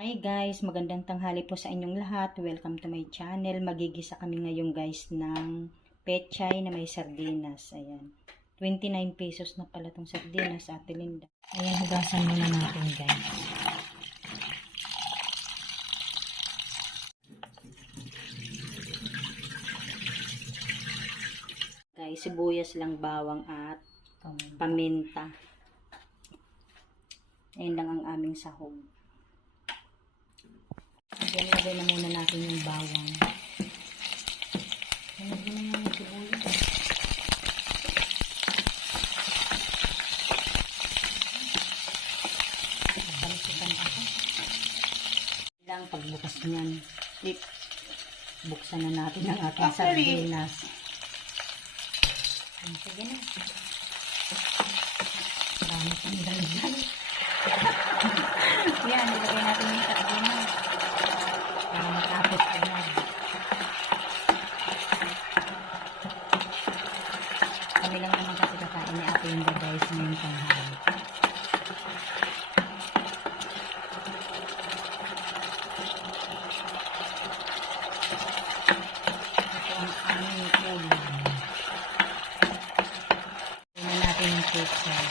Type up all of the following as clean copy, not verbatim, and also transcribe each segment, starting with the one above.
Hi guys, magandang tanghali po sa inyong lahat. Welcome to my channel. Magigisa kami ngayon guys ng pechay na may sardinas. Ayan. 29 pesos na pala tong sardinas, Ate Linda. Ayan, hugasan muna natin guys. Guys, sibuyas lang, bawang at paminta. Ayan lang ang aming sahog. Lagay na muna natin yung bawang. Lagyan na yung sibuyas. Palisipan ako. Lang pagbukas niyan. Buksan na natin ang ating sardinas. Sige na. Marami pang dalihan. Yan, ilagay natin yung sardinas. Para matapos agad. Kami lang naman kasi kakain ni Ate Linda guys ngayong tanghali. Ito ang aming ulam. Tingnan natin yung pechay.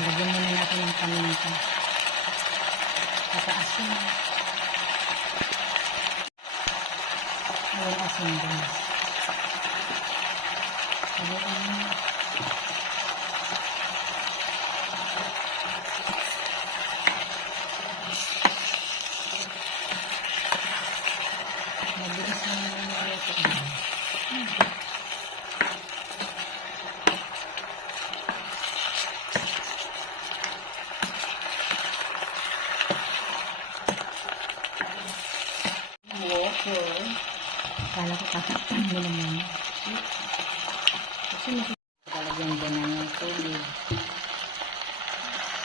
Lagyan muna natin ng paminta. Saka asin. Ayan asin guys. Mabilis na naman yung ito. Kala ko kakakpan mo naman. Kasi nakalagyan dyan ng tubig.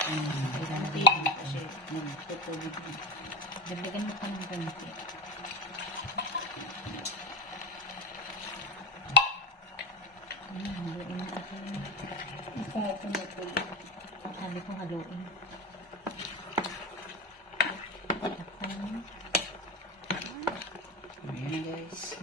Ilalagyan mo kasi nagtutubig. Dagdagan mo pa ng ganito. Haluin na ito. Sabi ko haluin. Takpan mo. Ayan guys.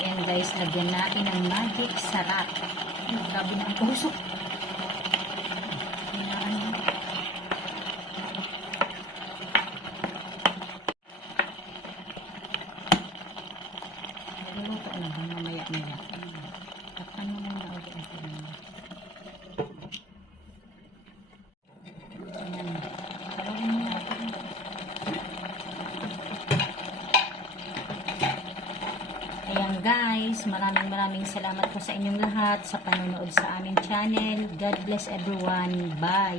Ayan guys, lagyan natin ng magic sarap. Grabe na ang pusok. Naluluto na ba mamaya-maya? Takpan mo muna ulit ito. Ayan guys, maraming salamat po sa inyong lahat sa panonood sa aming channel. God bless everyone. Bye!